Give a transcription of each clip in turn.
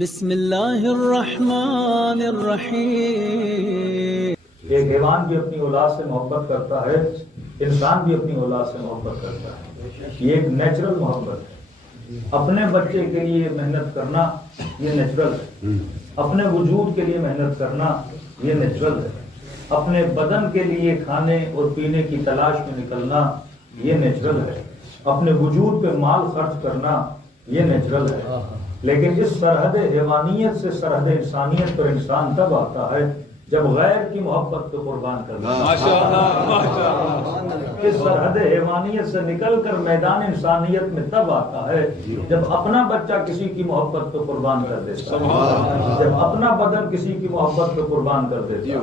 بسم اللہ الرحمن الرحیم۔ ایک حیوان بھی اپنی اولاد سے محبت کرتا ہے، انسان بھی اپنی اولاد سے محبت کرتا ہے، یہ ایک نیچرل محبت ہے۔ اپنے بچے کے لیے محنت کرنا یہ نیچرل ہے، اپنے وجود کے لیے محنت کرنا یہ نیچرل ہے، اپنے بدن کے لیے کھانے اور پینے کی تلاش میں نکلنا یہ نیچرل ہے، اپنے وجود پہ مال خرچ کرنا یہ نیچرل ہے۔ لیکن اس سرحد حیوانیت سے سرحد انسانیت پر انسان تب آتا ہے جب غیر کی محبت کو قربان کرتا ہے۔ اس سرحد حیوانیت سے نکل کر میدان انسانیت میں تب آتا ہے جب اپنا بچہ کسی کی محبت کو قربان کر دیتا ہے، جب اپنا بدن کسی کی محبت کو قربان کر دیتا ہے۔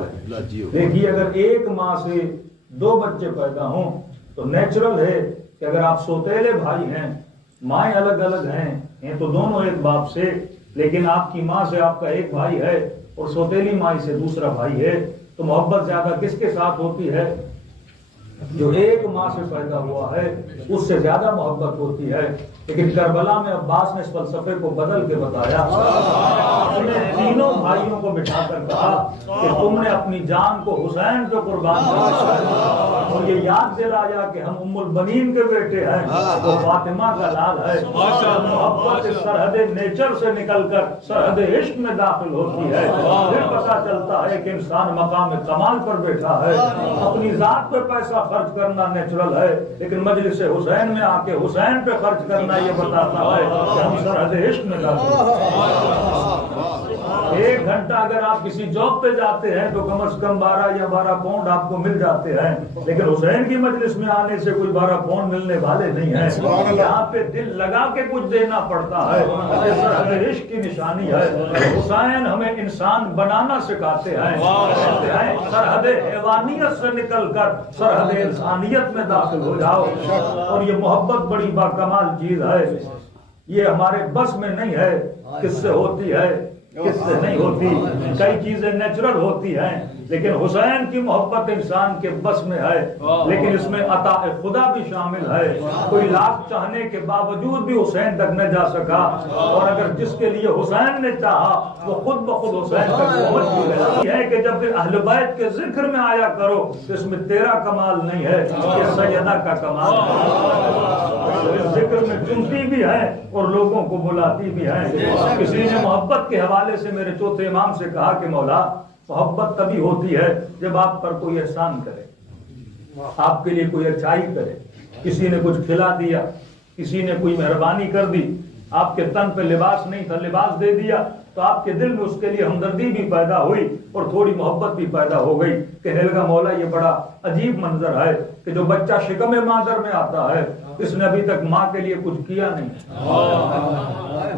دیکھیے، اگر ایک ماں سے دو بچے پیدا ہوں تو نیچرل ہے کہ اگر آپ سوتیلے بھائی ہیں، مائیں الگ الگ ہیں تو دونوں ایک باپ سے، لیکن آپ کی ماں سے آپ کا ایک بھائی ہے اور سوتیلی ماں سے دوسرا بھائی ہے، تو محبت زیادہ کس کے ساتھ ہوتی ہے؟ جو ایک ماں سے پیدا ہوا ہے اس سے زیادہ محبت ہوتی ہے۔ لیکن کربلا میں عباس نے اس فلسفے کو بدل کے بتایا، اس نے تینوں بھائیوں کو بٹھا کر کہا کہ تم نے اپنی جان کو حسین پہ قربان کیا اور یہ یاد دلایا کہ ہم ام البنین کے بیٹے ہیں، وہ فاطمہ کا لال ہے۔ محبت اس سرحد نیچر سے نکل کر سرحد عشق میں داخل ہوتی ہے، پھر پتہ چلتا ہے کہ انسان مقام کمال پر بیٹھا ہے۔ اپنی ذات پہ پیسہ خرچ کرنا نیچرل ہے، لیکن مجلس حسین میں آ کے حسین پہ خرچ کرنا یہ بتاتا ہے کہ ہم سرحد عشق میں داخل ہیں۔ ایک گھنٹہ اگر آپ کسی جاب پہ جاتے ہیں تو کم از کم 12 یا 12 پاؤنڈ آپ کو مل جاتے ہیں، لیکن حسین کی مجلس میں آنے سے کوئی 12 پاؤنڈ ملنے والے نہیں ہیں۔ یہاں پہ دل لگا کے کچھ دینا پڑتا ہے، یہ سرحد عشق کی نشانی ہے۔ حسین ہمیں انسان بنانا سکھاتے ہیں، سرحد حیوانیت سے نکل کر سرحد انسانیت میں داخل ہو جاؤ۔ اور یہ محبت بڑی باکمال چیز ہے، یہ ہمارے بس میں نہیں ہے کس سے ہوتی ہے کس سے نہیں ہوتی۔ کئی چیزیں نیچرل ہوتی ہیں، لیکن حسین کی محبت انسان کے بس میں ہے، لیکن اس میں عطا خدا بھی شامل ہے۔ کوئی لاکھ چاہنے کے باوجود بھی حسین تک نہ جا سکا، اور اگر جس کے لیے حسین نے چاہا وہ خود بخود حسین تک پہنچ گئی ہے۔ کہ جب اہل بیت کے ذکر میں آیا کرو تو اس میں تیرا کمال نہیں ہے، یہ سیدہ کا کمال ہے۔ ذکر میں چنتی بھی ہے اور لوگوں کو بلاتی بھی ہے۔ کسی نے محبت کے حوالے سے میرے چوتھے امام سے کہا کہ مولا، محبت تبھی ہوتی ہے جب آپ پر کوئی احسان کرے، آپ کے لیے کوئی اچھائی کرے، کسی نے کچھ کھلا دیا، کسی نے کوئی مہربانی کر دی، آپ کے تن پہ لباس نہیں تھا، لباس دے دیا، تو آپ کے دل میں اس کے لیے ہمدردی بھی پیدا ہوئی اور تھوڑی محبت بھی پیدا ہو گئی۔ کہنے لگا مولا، یہ بڑا عجیب منظر ہے کہ جو بچہ شکم مادر میں آتا ہے اس نے ابھی تک ماں کے لیے کچھ کیا نہیں۔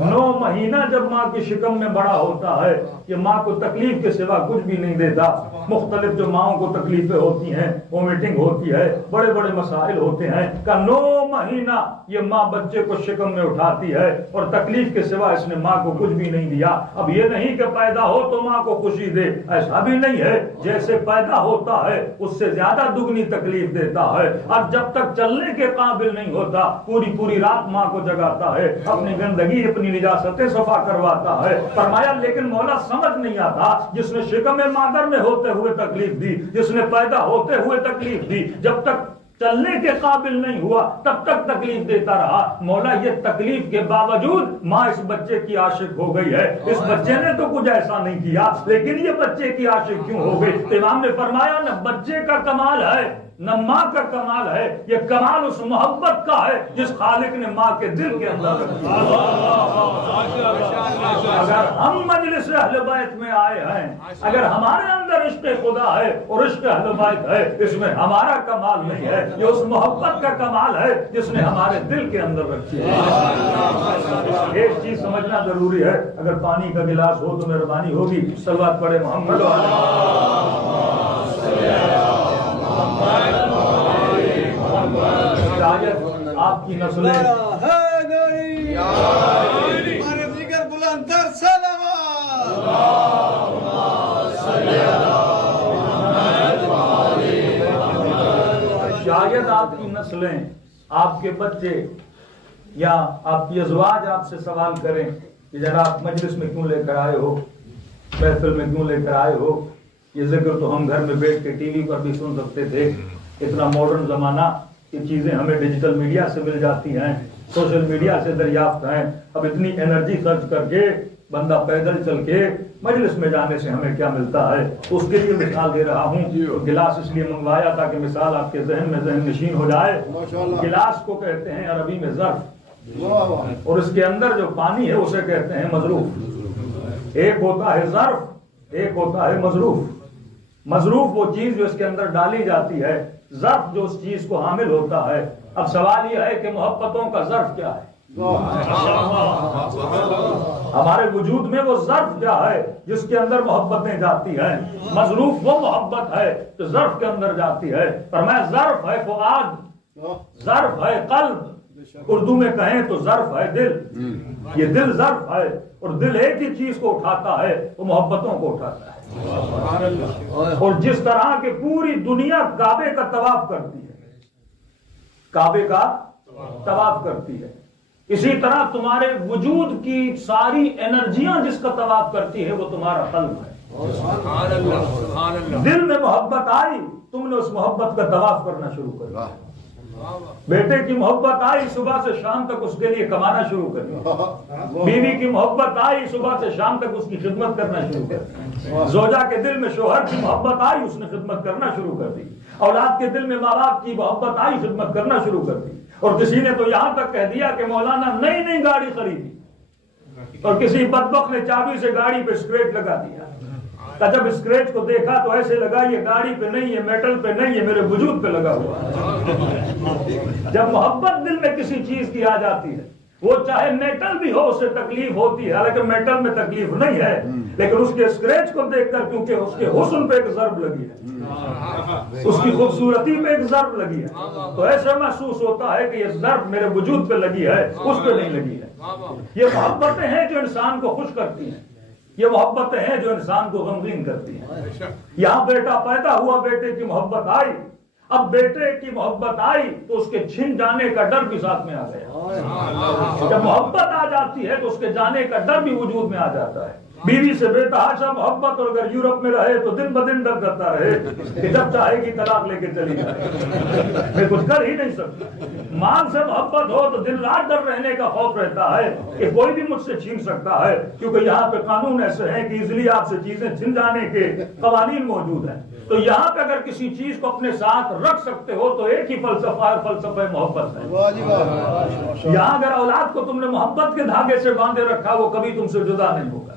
9 مہینہ جب ماں کی شکم میں بڑا ہوتا ہے، یہ ماں کو تکلیف کے سوا کچھ بھی نہیں دیتا۔ مختلف جو ماؤں کو تکلیفیں ہوتی ہیں، وومیٹنگ ہوتی ہے، بڑے بڑے مسائل ہوتے ہیں، کہ 9 مہینہ یہ ماں بچے کو شکم میں اٹھاتی ہے اور تکلیف کے سوا اس نے ماں کو کچھ بھی نہیں دیا۔ اب یہ نہیں کہ پیدا ہو تو ماں کو خوشی دے، ایسا بھی نہیں ہے، جیسے پیدا ہوتا ہے اس سے زیادہ دگنی تکلیف دیتا ہے، اور جب تک چلنے کے قابل نہیں ہوتا پوری رات ماں کو جگاتا ہے، اپنی گندگی اپنی نجاستیں صفا کرواتا ہے۔ فرمایا لیکن مولا سمجھ نہیں آتا، جس نے شکم مادر میں ہوتے ہوئے تکلیف دی، جس نے پیدا ہوتے ہوئے تکلیف دی، جب تک چلنے کے قابل نہیں ہوا تب تک تکلیف دیتا رہا۔ مولا یہ تکلیف کے باوجود ماں اس بچے کی عاشق ہو گئی ہے۔ اس بچے نے تو کچھ ایسا نہیں کیا، لیکن یہ بچے کی عاشق کیوں ہو گئی؟ امام نے فرمایا نہ بچے کا کمال ہے نہ ماں کا کمال ہے، یہ کمال اس محبت کا ہے جس خالق نے ماں کے دل کے اندر رکھی۔ اگر ہم مجلس اہل بیت میں آئے ہیں، اگر ہمارے اندر عشق خدا ہے اور عشق اہل بیت ہے، اس میں ہمارا کمال نہیں ہے، یہ اس محبت کا کمال ہے جس نے ہمارے دل کے اندر رکھی ہے۔ ایک چیز سمجھنا ضروری ہے، اگر پانی کا گلاس ہو تو مہربانی ہوگی صلوات پڑھے محمد۔ شاید آپ کی نسلیں شاید آپ کی نسلیں، آپ کے بچے یا آپ کی ازواج آپ سے سوال کریں کہ جناب مجلس میں کیوں لے کر آئے ہو, محفل میں کیوں لے کر آئے ہو, یہ ذکر تو ہم گھر میں بیٹھ کے ٹی وی پر بھی سن سکتے تھے, اتنا ماڈرن زمانہ, یہ چیزیں ہمیں ڈیجیٹل میڈیا سے مل جاتی ہیں, سوشل میڈیا سے دریافت ہیں, اب اتنی انرجی خرچ کر کے بندہ پیدل چل کے مجلس میں جانے سے ہمیں کیا ملتا ہے. اس کے لیے مثال دے رہا ہوں, گلاس اس لیے منگوایا تھا کہ مثال آپ کے ذہن میں ذہن نشین ہو جائے. گلاس کو کہتے ہیں عربی میں ظرف, اور اس کے اندر جو پانی ہے اسے کہتے ہیں مظروف. ایک ہوتا ہے ظرف, ایک ہوتا ہے مظروف. مظروف وہ چیز جو اس کے اندر ڈالی جاتی ہے, ظرف جو اس چیز کو حامل ہوتا ہے. اب سوال یہ ہے کہ محبتوں کا ظرف کیا ہے؟ ہمارے وجود میں وہ ظرف کیا ہے جس کے اندر محبتیں جاتی ہیں؟ مظروف وہ محبت ہے جو ظرف کے اندر جاتی ہے. فرمایا ظرف ہے فؤاد, ظرف ہے قلب, اردو میں کہیں تو ظرف ہے دل. یہ دل ظرف ہے, اور دل ایک ہی چیز کو اٹھاتا ہے, وہ محبتوں کو اٹھاتا ہے. اور جس طرح کہ پوری دنیا کعبے کا طواف کرتی ہے, کعبے کا طواف کرتی ہے, اسی طرح تمہارے وجود کی ساری انرجیاں جس کا طواف کرتی ہے وہ تمہارا قلب ہے. دل میں محبت آئی, تم نے اس محبت کا طواف کرنا شروع کر دیا. بیٹے کی محبت آئی, صبح سے شام تک اس کے لیے کمانا شروع کر دیا. بیوی کی محبت آئی, صبح سے شام تک اس کی خدمت کرنا شروع کر دی. زوجہ کے دل میں شوہر کی محبت آئی, اس نے خدمت کرنا شروع کر دی. اولاد کے دل میں ماں باپ کی محبت آئی, خدمت کرنا شروع کر دی. اور کسی نے تو یہاں تک کہہ دیا کہ مولانا نئی نئی گاڑی خریدی, اور کسی بدبخت نے چابی سے گاڑی پہ اسکریچ لگا دیا. جب اسکریچ کو دیکھا تو ایسے لگا یہ گاڑی پہ نہیں, یہ میٹل پہ نہیں, یہ میرے وجود پہ لگا ہوا ہے. جب محبت دل میں کسی چیز کی آ جاتی ہے, وہ چاہے میٹل بھی ہو اسے تکلیف ہوتی ہے, حالانکہ میٹل میں تکلیف نہیں ہے, لیکن اس کے اسکریچ کو دیکھ کر کیونکہ اس کے حسن پہ ایک ضرب لگی ہے, اس کی خوبصورتی پہ ایک ضرب لگی ہے, تو ایسا محسوس ہوتا ہے کہ یہ ضرب میرے وجود پہ لگی ہے, اس پہ نہیں لگی ہے. یہ محبتیں ہیں جو انسان کو خوش کرتی ہیں, یہ محبتیں ہیں جو انسان کو غمگین کرتی ہیں. یہاں بیٹا پیدا ہوا, بیٹے کی محبت آئی, اب بیٹے کی محبت آئی تو اس کے چھن جانے کا ڈر بھی ساتھ میں آ گیا. جب محبت آ جاتی ہے تو اس کے جانے کا ڈر بھی وجود میں آ جاتا ہے. بیوی سے بے تحاشا محبت, اور اگر یورپ میں رہے تو دن بدن ڈر کرتا رہے کہ جب چاہے گی طلاق لے کے چلی جائے, میں کچھ کر ہی نہیں سکتا. ماں سے محبت ہو تو دن رات ڈر رہنے کا خوف رہتا ہے کہ کوئی بھی مجھ سے چھین سکتا ہے, کیونکہ یہاں پہ قانون ایسے ہیں کہ ایزیلی آپ سے چیزیں چھن جانے کے قوانین موجود ہیں. تو یہاں پہ اگر کسی چیز کو اپنے ساتھ رکھ سکتے ہو تو ایک ہی فلسفہ ہے, فلسفہ محبت ہے. یہاں اگر اولاد کو تم نے محبت کے دھاگے سے باندھے رکھا, وہ کبھی تم سے جدا نہیں ہوگا.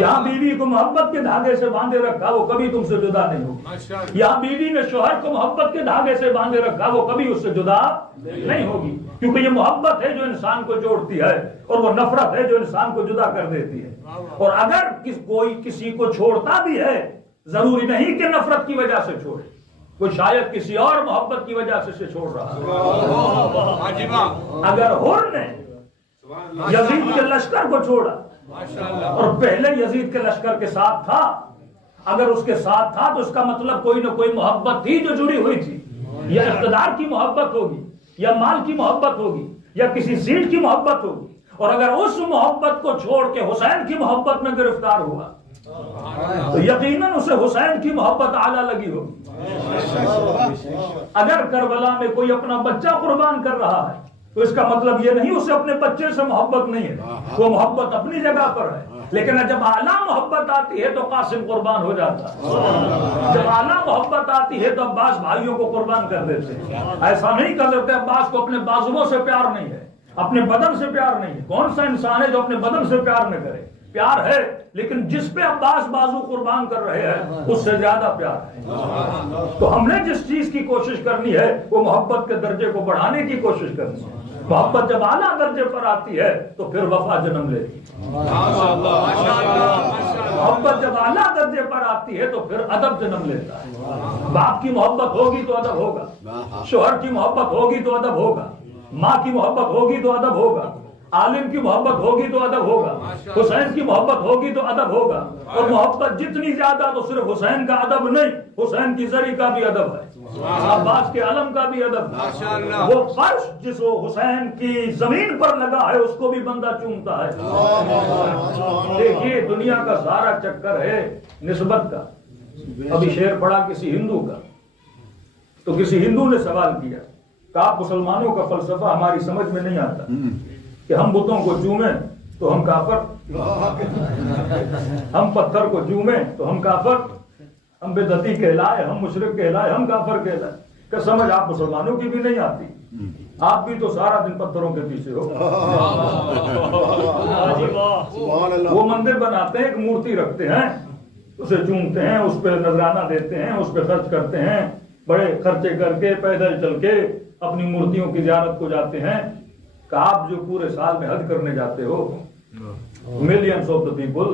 یہاں بیوی کو محبت کے دھاگے سے باندھے رکھا, وہ کبھی تم سے جدا نہیں ہوگی. یہاں بیوی نے شوہر کو محبت کے دھاگے سے باندھے رکھا, وہ کبھی اس سے جدا نہیں ہوگی, کیونکہ یہ محبت ہے جو انسان کو جوڑتی ہے, اور وہ نفرت ہے جو انسان کو جدا کر دیتی ہے. اور اگر کوئی کسی کو چھوڑتا بھی ہے, ضروری نہیں کہ نفرت کی وجہ سے چھوڑے, وہ شاید کسی اور محبت کی وجہ سے چھوڑ رہا ہے. اگر حر نے یزید کے لشکر کو چھوڑا اور پہلے یزید کے لشکر کے ساتھ تھا, اگر اس کے ساتھ تھا تو اس کا مطلب کوئی نہ کوئی محبت تھی جو جڑی ہوئی تھی. یا اقتدار کی محبت ہوگی, یا مال کی محبت ہوگی, یا کسی سیٹ کی محبت ہوگی. اور اگر اس محبت کو چھوڑ کے حسین کی محبت میں گرفتار ہوا تو یقیناً اسے حسین کی محبت اعلیٰ لگی ہوگی. اگر کربلا میں کوئی اپنا بچہ قربان کر رہا ہے تو اس کا مطلب یہ نہیں اسے اپنے بچے سے محبت نہیں ہے, وہ محبت اپنی جگہ پر ہے. لیکن جب اعلیٰ محبت آتی ہے تو قاسم قربان ہو جاتا ہے. جب اعلیٰ محبت آتی ہے تو عباس بھائیوں کو قربان کر دیتے ہیں. ایسا نہیں کر دیتے, عباس کو اپنے بازوؤں سے پیار نہیں ہے, اپنے بدن سے پیار نہیں ہے. کون سا انسان ہے جو اپنے بدن سے پیار نہ کرے؟ پیار ہے, لیکن جس پہ عباس بازو قربان کر رہے ہیں اس سے زیادہ پیار ہے. تو ہم نے جس چیز کی کوشش کرنی ہے وہ محبت کے درجے کو بڑھانے کی کوشش کرنی ہے. محبت جب اعلیٰ درجے پر آتی ہے تو پھر وفا جنم لیتی ہے. محبت جب اعلیٰ درجے پر آتی ہے تو پھر ادب جنم لیتا ہے. باپ کی محبت ہوگی تو ادب ہوگا, شوہر کی محبت ہوگی تو ادب ہوگا, ماں کی محبت ہوگی تو ادب ہوگا, عالم کی محبت ہوگی تو ادب ہوگا، حسین کی محبت ہوگی تو ادب ہوگا، اور محبت جتنی زیادہ تو صرف حسین کا ادب نہیں، حسین کی زری کا بھی ادب ہے، عباس کے علم کا بھی ادب ہے۔ وہ فرش جس وہ حسین کی زمین پر لگا ہے اس کو بھی بندہ چومتا ہے۔ دیکھیے دنیا کا سارا چکر ہے نسبت کا۔ ابھی شعر پڑھا کسی ہندو کا، تو کسی ہندو نے سوال کیا کہ آپ مسلمانوں کا فلسفہ ہماری سمجھ میں نہیں آتا کہ ہم بتوں کو چومیں تو ہم کافر، ہم پتھر کو چومیں تو ہم کافر، ہم بدعتی کہلائے، ہم مشرک کہلائے، ہم کافر کہلائے۔ کہ سمجھ آپ مسلمانوں کی بھی نہیں آتی، آپ بھی تو سارا دن پتھروں کے پیچھے ہو۔ وہ مندر بناتے ہیں، ایک مورتی رکھتے ہیں، اسے چومتے ہیں، اس پہ نذرانہ دیتے ہیں، اس پہ خرچ کرتے ہیں، بڑے خرچے کر کے پیدل چل کے اپنی مورتیوں کی زیارت کو جاتے ہیں۔ کہ آپ جو پورے سال میں حج کرنے جاتے ہو، ملینز آف دا پیپل،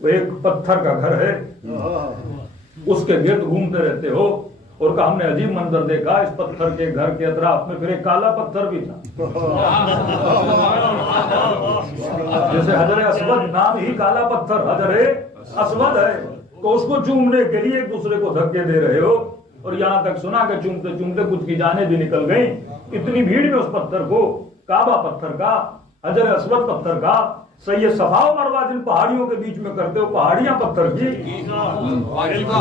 وہ ایک پتھر کا گھر ہے، اس کے گرد گھومتے رہتے ہو، اور کہ ہم نے عجیب منظر دیکھا، اس پتھر کے گھر کے اطراف میں پھر ایک کالا پتھر بھی تھا، جیسے حجر اسود نام ہی کالا پتھر حجر اسود ہے، تو اس کو چومنے کے لیے ایک دوسرے کو دھکے دے رہے ہو، اور یہاں تک سنا کہ چومتے چومتے کچھ کی جانیں بھی نکل گئیں، اتنی بھیڑ میں اس پتھر کو، کعبہ پتھر کا، حجر اسود پتھر کا، سید صفا و مروہ جن پہاڑیوں کے بیچ میں کرتے ہو، پہاڑیاں پتھر کی،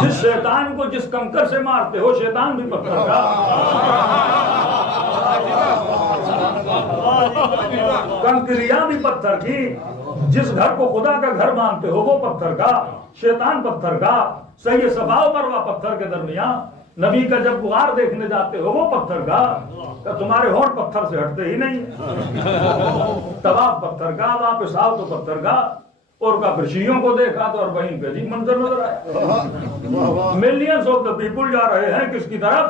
جس شیطان کو جس کنکر سے مارتے ہو، شیطان بھی پتھر کا، کنکریاں بھی پتھر کی، جس گھر کو خدا کا گھر مانتے ہو وہ پتھر کا، شیطان پتھر کا، سید صفا و مروہ پتھر کے درمیان، نبی کا جب غار دیکھنے جاتے ہو وہ پتھر کا، کہ تمہارے ہونٹ پتھر سے ہٹتے ہی نہیں، طواف پتھر کا، واپس آؤ تو پتھر کا، اور کا پھر شیعوں کو دیکھا تو اور وہیں پہ عجیب منظر نظر آیا۔ ملینز آف دا پیپل جا رہے ہیں کس کی طرف؟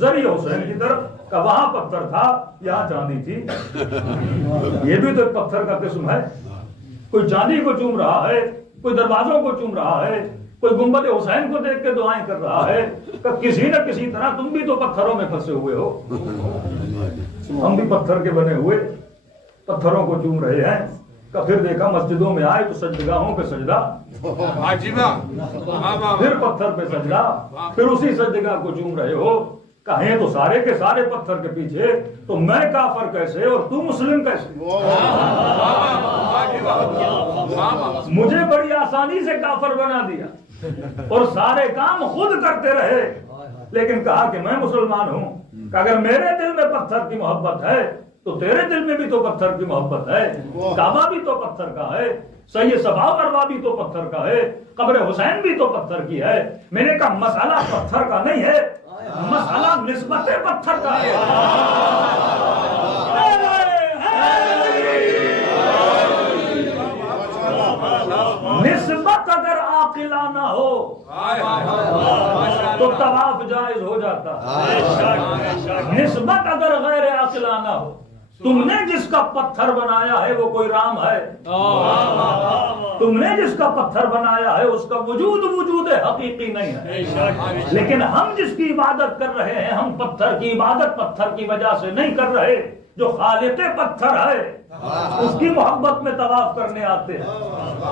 زری حسین کی طرف، کہ وہاں پتھر تھا یہاں چاندی تھی۔ یہ بھی تو ایک پتھر کا قسم ہے، کوئی چاندی کو چوم رہا ہے، کوئی دروازوں کو چوم رہا ہے، کوئی گنبد حسین کو دیکھ کے دعائیں کر رہا ہے، کہ کسی نہ کسی طرح تم بھی تو پتھروں میں پھنسے ہوئے ہو، ہم بھی پتھر کے بنے ہوئے پتھروں کو چوم رہے ہیں۔ کہ پھر دیکھا مسجدوں میں آئے تو سجدگاہوں پہ سجدہ، پھر پتھر پہ سجدہ، پھر اسی سجدگاہ کو چوم رہے ہو، کہیں تو سارے کے سارے پتھر کے پیچھے، تو میں کافر کیسے اور تو مسلم کیسے؟ مجھے بڑی آسانی سے کافر بنا دیا اور سارے کام خود کرتے رہے، لیکن کہا کہ میں مسلمان ہوں، کہ اگر میرے دل میں پتھر کی محبت ہے تو تیرے دل میں بھی تو پتھر کی محبت ہے، کعبہ بھی تو پتھر کا ہے، سید صفا و مروہ بھی تو پتھر کا ہے، قبر حسین بھی تو پتھر کی ہے۔ میں نے کہا مسئلہ پتھر کا نہیں ہے، مسئلہ نسبت پتھر کا ہے۔ نسبت اگر عاقلانہ ہو تو طواف جائز ہو جاتا، نسبت اگر غیر عاقلانہ ہو، تم نے جس کا پتھر بنایا ہے وہ کوئی رام ہے، تم نے جس کا پتھر بنایا ہے اس کا وجود حقیقی نہیں ہے، لیکن ہم جس کی عبادت کر رہے ہیں، ہم پتھر کی عبادت پتھر کی وجہ سے نہیں کر رہے، جو خالق پتھر ہے اس کی محبت میں طواف کرنے آتے ہیں،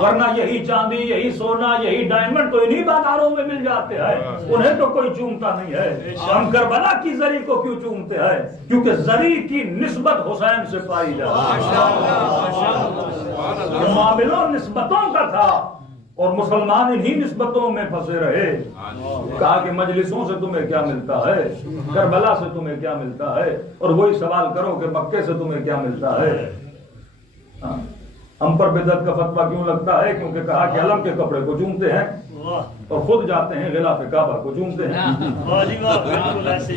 ورنہ یہی چاندی، یہی سونا، یہی ڈائمنڈ تو انہی بازاروں میں مل جاتے ہیں، انہیں تو کوئی چومتا نہیں ہے۔ ہم کربلا کی زری کو کیوں چومتے ہیں؟ کیونکہ زری کی نسبت حسین سے پائی جاتی ہے۔ معاملہ نسبتوں کا تھا اور مسلمان انہی نسبتوں میں پھنسے رہے۔ کہا کہ مجلسوں سے تمہیں کیا ملتا ہے، کربلا سے تمہیں کیا ملتا ہے، اور وہی سوال کرو کہ مکے سے تمہیں کیا ملتا ہے۔ ہم پر بدعت کا فتویٰ کیوں لگتا ہے؟ کیونکہ کہا کہ علم کے کپڑے کو چومتے ہیں اور خود جاتے ہیں غلاف کعبہ کو چومتے ہیں،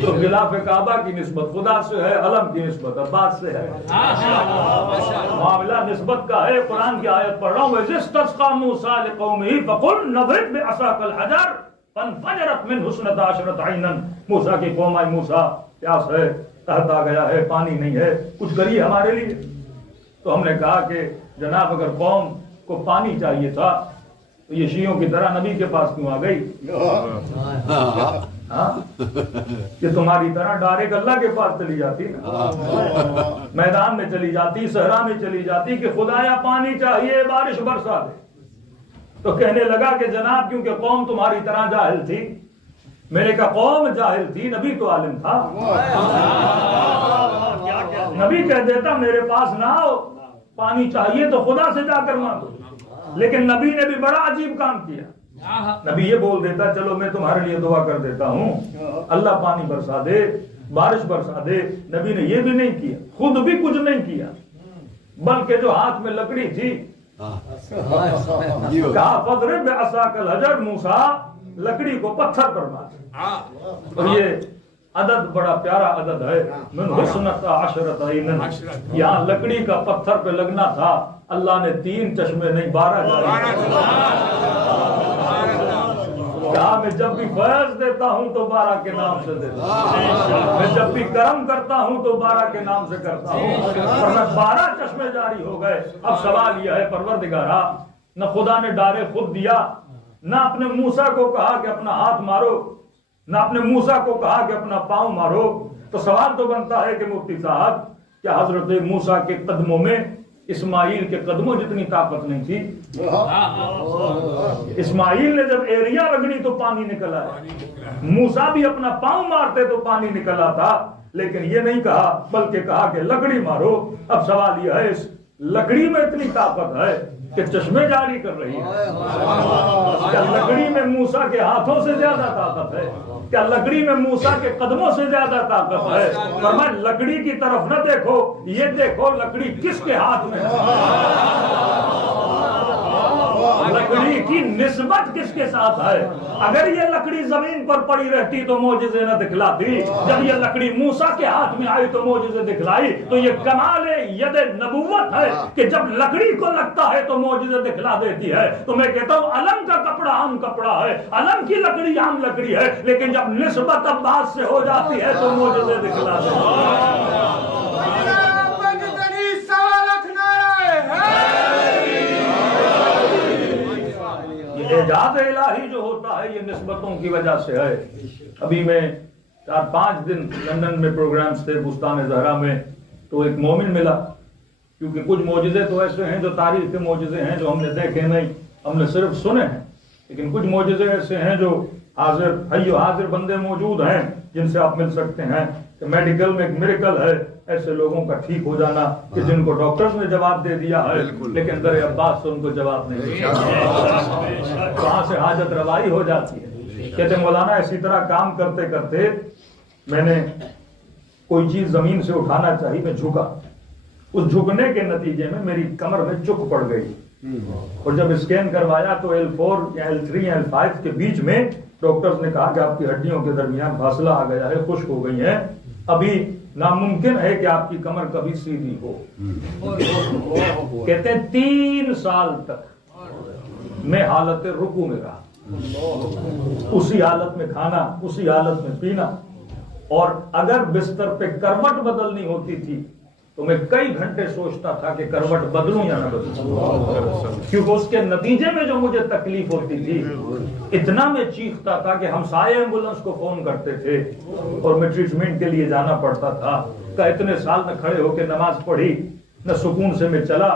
تو غلاف کعبہ کی نسبت خدا سے ہے، علم کی نسبت عباس سے ہے۔ معاملہ نسبت کا ہے۔ قرآن کی آیت پڑھ رہا ہوں، وَإِذِ اسْتَسْقَىٰ مُوسَىٰ لِقَوْمِهِ فَقُلْ نَضْرِبْ بِعَصَاكَ الْحَجَرَ فَانْفَجَرَتْ مِنْهُ اثْنَتَا عَشْرَةَ عَيْنًا۔ موسیٰ کی قوم آئی، موسیٰ پیاس ہے، قحط آ گیا ہے، پانی نہیں ہے، کچھ کریے ہمارے لیے۔ تو ہم نے کہا کہ جناب اگر قوم کو پانی چاہیے تھا تو یہ شیعوں کی طرح نبی کے پاس کیوں آ گئی؟ کہ تمہاری طرح ڈائریکٹ اللہ کے پاس چلی جاتی نا، میدان میں چلی جاتی، صحرا میں چلی جاتی کہ خدایا پانی چاہیے، بارش برسا دے، تو کہنے لگا کہ جناب کیونکہ قوم تمہاری طرح جاہل تھی۔ میں نے کہا قوم جاہل تھی، نبی تو عالم تھا۔ نبی کہہ دیتا میرے پاس نہ آؤ، پانی چاہیے تو خدا سے جا کر مانگو، لیکن نبی نے بھی بڑا عجیب کام کیا۔ نبی یہ بول دیتا چلو میں تمہارے لیے دعا کر دیتا ہوں، اللہ پانی برسا دے، بارش برسا دے۔ نبی نے یہ بھی نہیں کیا، خود بھی کچھ نہیں کیا، بلکہ جو ہاتھ میں لکڑی تھی کہا فضرب بعصاک الحجر، موسیٰ لکڑی کو پتھر پر مار۔ اور یہ عدد بڑا پیارا عدد ہے، من حسنۃ عشرۃ عینا، یہاں لکڑی کا پتھر پہ لگنا تھا، اللہ نے 3 چشمے نہیں 12 جاری کہا میں جب بھی فیض دیتا ہوں تو 12 کے نام سے دیتا ہوں، میں جب بھی کرم کرتا ہوں تو 12 کے نام سے کرتا ہوں، اور 12 چشمے جاری ہو گئے۔ اب سوال یہ ہے پروردگارا، نہ خدا نے ڈارے خود دیا، نہ اپنے موسیٰ کو کہا کہ اپنا ہاتھ مارو، نہ اپنے موسیٰ کو کہا کہ اپنا پاؤں مارو، تو سوال تو بنتا ہے کہ مفتی صاحب کیا حضرت موسیٰ کے قدموں میں اسماعیل کے قدموں جتنی طاقت نہیں تھی؟ اسماعیل نے جب ایریا رگڑی تو پانی نکلا ہے، موسیٰ بھی اپنا پاؤں مارتے تو پانی نکلا تھا، لیکن یہ نہیں کہا بلکہ کہا کہ لکڑی مارو۔ اب سوال یہ ہے اس لکڑی میں اتنی طاقت ہے کہ چشمے جاری کر رہی ہے، کیا لکڑی میں موسیٰ کے ہاتھوں سے زیادہ طاقت ہے؟ کیا لکڑی میں موسیٰ کے قدموں سے زیادہ طاقت ہے؟ فرمایا لکڑی کی طرف نہ دیکھو، یہ دیکھو لکڑی کس کے ہاتھ میں ہے، لکڑی کی نسبت کس کے ساتھ ہے۔ اگر یہ لکڑی زمین پر پڑی رہتی تو معجزے نہ دکھلاتی، جب یہ لکڑی موسیٰ کے ہاتھ میں آئی تو معجزے دکھلائی۔ تو یہ کمال ید نبوت ہے کہ جب لکڑی کو لگتا ہے تو معجزے دکھلا دیتی ہے۔ تو میں کہتا ہوں علم کا کپڑا عام کپڑا ہے، علم کی لکڑی عام لکڑی ہے، لیکن جب نسبت عباس سے ہو جاتی ہے تو معجزے دکھلا دیتی ہے۔ اعجاز الہی جو ہوتا ہے یہ نسبتوں کی وجہ سے ہے۔ ابھی میں 4-5 دن لندن میں پروگرامز تھے بستان زہرا میں، تو ایک مومن ملا، کیونکہ کچھ معجزے تو ایسے ہیں جو تاریخ کے معجزے ہیں جو ہم نے دیکھے نہیں، ہم نے صرف سنے ہیں، لیکن کچھ معجزے ایسے ہیں جو حاضر حی و حاضر بندے موجود ہیں جن سے آپ مل سکتے ہیں کہ میڈیکل میں ایک میریکل ہے ایسے لوگوں کا ٹھیک ہو جانا کہ جن کو ڈاکٹرز نے جواب دے دیا ہے لیکن در عباس سے ان کو جواب نہیں دیا، وہاں سے حاجت روائی ہو جاتی ہے۔ کہتے مولانا اسی طرح کام کرتے کرتے میں نے کوئی چیز زمین سے اٹھانا چاہی، میں جھکا، اس جھکنے کے نتیجے میں میری کمر میں چک پڑ گئی، اور جب اسکین کروایا تو L4 یا L3 یا L5 کے بیچ میں ڈاکٹرز نے کہا کہ آپ کی ہڈیوں کے درمیان فاصلہ آ گیا ہے، خشک ہو گئی ہیں، ابھی ناممکن ہے کہ آپ کی کمر کبھی سیدھی ہو۔ کہتے ہیں 3 سال تک میں حالت رکوع میں رہا، اسی حالت میں کھانا، اسی حالت میں پینا، اور اگر بستر پہ کروٹ بدلنی ہوتی تھی تو میں کئی گھنٹے سوچتا تھا کہ کروٹ بدلوں یا نہ بدلوں، کیونکہ اس کے نتیجے میں جو مجھے تکلیف ہوتی تھی اتنا میں چیختا تھا کہ ہمسائے ایمبولنس کو فون کرتے تھے اور میں ٹریٹمنٹ کے لیے جانا پڑتا تھا۔ کہ اتنے سال میں کھڑے ہو کے نماز پڑھی، نہ سکون سے میں چلا،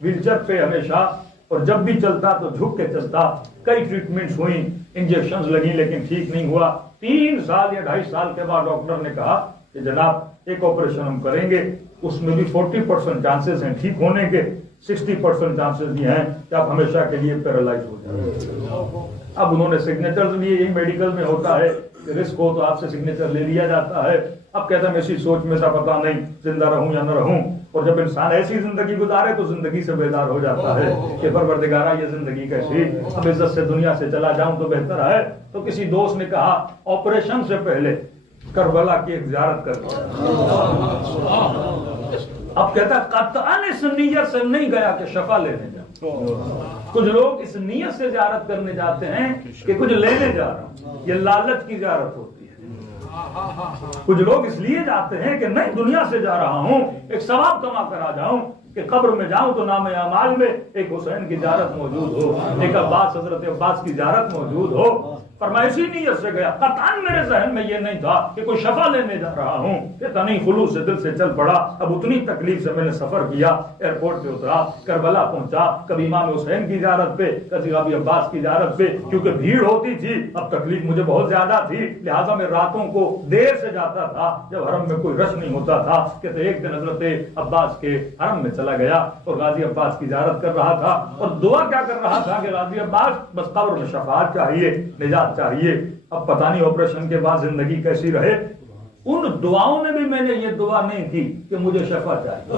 ویل چیئر پہ ہمیشہ، اور جب بھی چلتا تو جھک کے چلتا۔ کئی ٹریٹمنٹس ہوئی، انجیکشنز لگی لیکن ٹھیک نہیں ہوا۔ 3 سال یا 2.5 سال کے بعد ڈاکٹر نے کہا کہ جناب ایک آپریشن ہم کریں گے، اس میں بھی 40% چانسز ہیں ٹھیک ہونے کے، 60% چانسز یہ ہیں کہ آپ ہمیشہ کے لیے پیرالائز ہو جائیں۔ اب انہوں نے سگنیچرز لیے، یہی میڈیکل میں ہوتا ہے کہ رسک ہو تو آپ سے سگنیچر لے لیا جاتا ہے۔ اب کہتا ہے میں اسی سوچ میں تھا پتا نہیں زندہ رہوں یا نہ رہوں، اور جب انسان ایسی زندگی گزارے تو زندگی سے بیدار ہو جاتا ہے کہ پروردگارا یہ زندگی کیسی، اب عزت سے دنیا سے چلا جاؤں تو بہتر ہے۔ تو کسی دوست نے کہا آپریشن سے پہلے کربلا کی ایک زیارت کر لیا۔ اب کہتا ہے قطعاً اس نیت سے نہیں گیا کہ شفا لینے جاؤں۔ کچھ لوگ اس نیت سے زیارت کرنے جاتے ہیں کہ کچھ لینے جا رہا ہوں، یہ لالچ کی زیارت ہوتی ہے۔ کچھ لوگ اس لیے جاتے ہیں کہ نہیں دنیا سے جا رہا ہوں ایک ثواب کما کر آ جاؤں، کہ قبر میں جاؤں تو نام اعمال میں ایک حسین کی زیارت موجود ہو، ایک عباس حضرت عباس کی زیارت موجود ہو۔ پر میں اسی نیت سے گیا، قطعاً میرے ذہن میں یہ نہیں تھا کہ کوئی شفا لینے جا رہا ہوں، اتنی خلوص سے دل سے چل پڑا۔ اب اتنی تکلیف سے میں نے سفر کیا، ایئرپورٹ پہ اترا، کربلا پہنچا، کبھی امام حسین کی زیارت پہ، کبھی عباس کی زیارت پہ، کیونکہ بھیڑ ہوتی تھی، اب تکلیف مجھے بہت زیادہ تھی، لہٰذا میں راتوں کو دیر سے جاتا تھا جب حرم میں کوئی رش نہیں ہوتا تھا۔ کہتے ایک دن حضرت عباس کے حرم میں چلا گیا اور غازی عباس کی زیارت کر رہا تھا اور دعا کیا کر رہا تھا کہ غازی عباس بس قبر میں شفاعت چاہیے، نجات چاہیے۔ اب پتہ نہیں آپریشن کے بعد زندگی کیسی رہے، ان دعاؤں میں بھی میں نے یہ دعا نہیں کی کہ مجھے شفا چاہیے،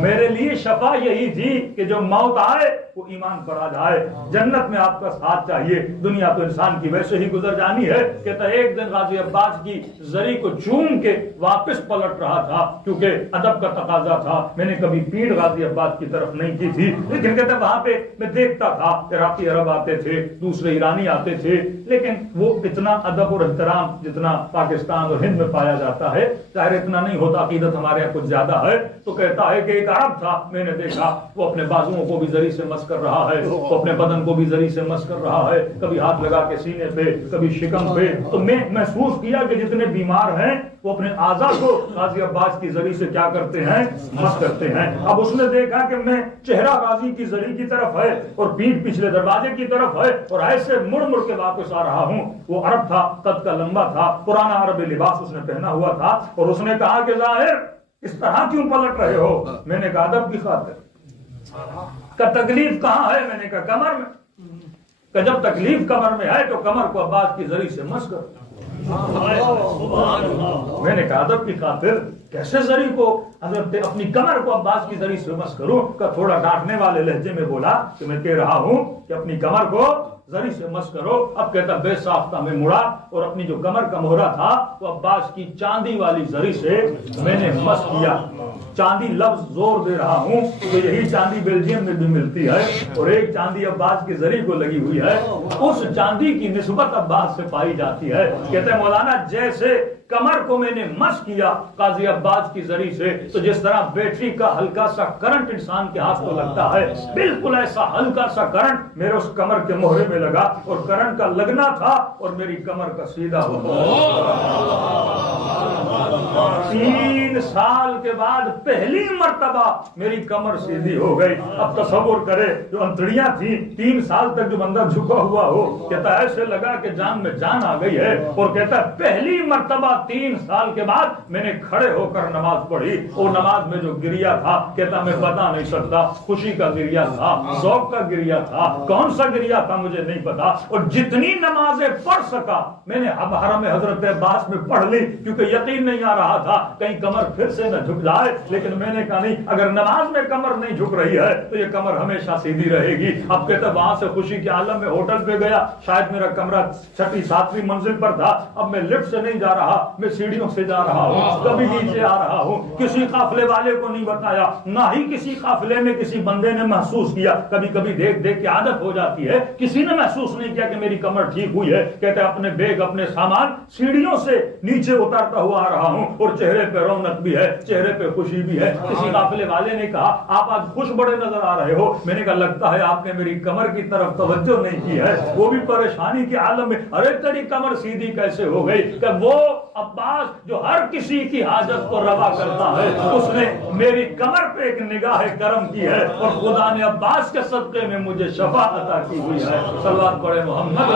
میرے لیے شفا یہی تھی کہ جو موت آئے وہ ایمان پر آ جائے، جنت میں آپ کا ساتھ چاہیے، دنیا تو انسان کی ویسے ہی گزر جانی ہے۔ کہتا ایک دن غازی عباس کی زری کو چوم کے واپس پلٹ رہا تھا، کیونکہ ادب کا تقاضا تھا، میں نے کبھی پیٹھ غازی عباس کی طرف نہیں کی تھی، لیکن کہتا وہاں پہ میں دیکھتا تھا عراقی عرب آتے تھے، دوسرے ایرانی آتے تھے، لیکن وہ اتنا ادب اور احترام جتنا پاکستان اور ہند میں پایا جاتا ہے ظاہر اتنا نہیں ہوتا، عقیدت ہمارے یہاں کچھ زیادہ ہے۔ تو کہتا ہے کہ ایک عرب تھا، میں نے دیکھا وہ اپنے بازوؤں کو بھی زری سے مس کر رہا ہے، وہ اپنے بدن کو بھی زری سے مس کر رہا ہے، کبھی ہاتھ لگا کے سینے پہ، کبھی شکم پہ۔ تو میں محسوس کیا کہ جتنے بیمار ہیں وہ اپنے اعضاء کو غازی عباس کی زری سے کیا کرتے ہیں، مس کرتے ہیں۔ اب اس نے دیکھا کہ میں چہرہ غازی کی زری کی طرف ہے اور پیٹھ پچھلے دروازے کی طرف ہے اور ایسے مڑ مڑ کے واپس آ رہا ہوں۔ وہ عرب تھا، قد کا لمبا تھا، پرانا عربی لباس اس نے پہنا ہوا تھا، اور اس نے کہا کہ ظاہر اس طرح کیوں پلٹ رہے ہو؟ میں نے کہا ادب کی خاطر۔ کہ تکلیف کہاں ہے؟ میں نے کہا کمر میں۔ کہ جب تکلیف کمر میں ہے تو کمر کو عباس کی زری سے مس کر۔ میں نے کہا ادب کی خاطر کیسے زری کو حضرت اپنی کمر کو عباس کی زری سے مس کروں؟ کہ تھوڑا ڈانٹنے والے لہجے میں بولا کہ میں کہہ رہا ہوں کہ اپنی کمر کو زری سے مس کرو۔ اب کہتا بے ساختہ میں مڑا اور اپنی جو کمر کا مہرا تھا وہ عباس کی چاندی والی زری سے میں نے مس کیا۔ چاندی لفظ زور دے رہا ہوں کہ یہی چاندی بیلجیم میں بھی ملتی ہے اور ایک چاندی عباس کی زری کو لگی ہوئی ہے، اس چاندی کی نسبت عباس سے پائی جاتی ہے۔ کہتے ہیں مولانا جیسے کمر کو میں نے مس کیا قاضی عباس کی زری سے، تو جس طرح بیٹری کا ہلکا سا کرنٹ انسان کے ہاتھ کو لگتا ہے، بالکل ایسا ہلکا سا کرنٹ میرے اس کمر کے مہرے میں لگا اور کرنٹ کا لگنا تھا اور میری کمر کا سیدھا ہو گیا۔ 3 سال کے بعد پہلی مرتبہ میری کمر سیدھی ہو گئی۔ اب تصور کرے جو انتڑیاں تھیں 3 سال تک جو بندہ جھکا ہوا ہو، کہتا ایسے لگا کہ جان میں جان آ گئی ہے، اور کہتا ہے پہلی مرتبہ 3 سال کے بعد میں نے کھڑے ہو کر نماز پڑھی، اور نماز میں جو گریا تھا کہتا میں بتا نہیں سکتا، خوشی کا گریا تھا، ذوق کا گریا تھا، کون سا گریا تھا مجھے نہیں پتا، اور جتنی نمازیں پڑھ سکا میں نے حرم حضرت عباس میں پڑھ لی، کیونکہ یقین نہیں آ رہا تھا کہیں کمر پھر سے نہ جھک جائے۔ لیکن میں نے کہا نہیں، اگر نماز میں کمر نہیں جھک رہی ہے تو یہ کمر ہمیشہ سیدھی رہے گی۔ اب کہتا وہاں سے خوشی کے عالم میں ہوٹل پہ گیا، شاید میرا کمرہ 6ٹھی 7ویں منزل پر تھا، اب میں لفٹ سے نہیں جا رہا، میں سیڑھیوں سے جا رہا ہوں، کبھی نیچے آ رہا ہوں، کسی قافلے والے کو نہیں بتایا، نہ ہی کسی قافلے میں کسی بندے نے محسوس کیا۔ کبھی کبھی دیکھ دیکھ کے عادت ہو جاتی ہے، کسی نے محسوس نہیں کیا کہ میری کمر ٹھیک ہوئی ہے۔ کہتے اپنے بیگ اپنے سامان سیڑھیوں سے نیچے اتارتا ہوا آ رہا ہوں، اور چہرے پہ رونق بھی ہے، چہرے پہ خوشی بھی ہے۔ کسی قافلے والے نے کہا آپ آج خوش بڑے نظر آ رہے ہو، میں نے کہا لگتا ہے آپ نے میری کمر کی طرف توجہ نہیں کی ہے۔ وہ بھی پریشانی کے عالم میں، ارے تیری کمر سیدھی کیسے ہو گئی؟ کہ وہ عباس جو ہر کسی کی حاجت کو روا کرتا ہے، اس نے میری کمر پہ ایک نگاہ کرم کی ہے، اور خدا نے عباس کے صدقے میں مجھے شفا عطا کی ہوئی ہے۔ صلوات پڑھے محمد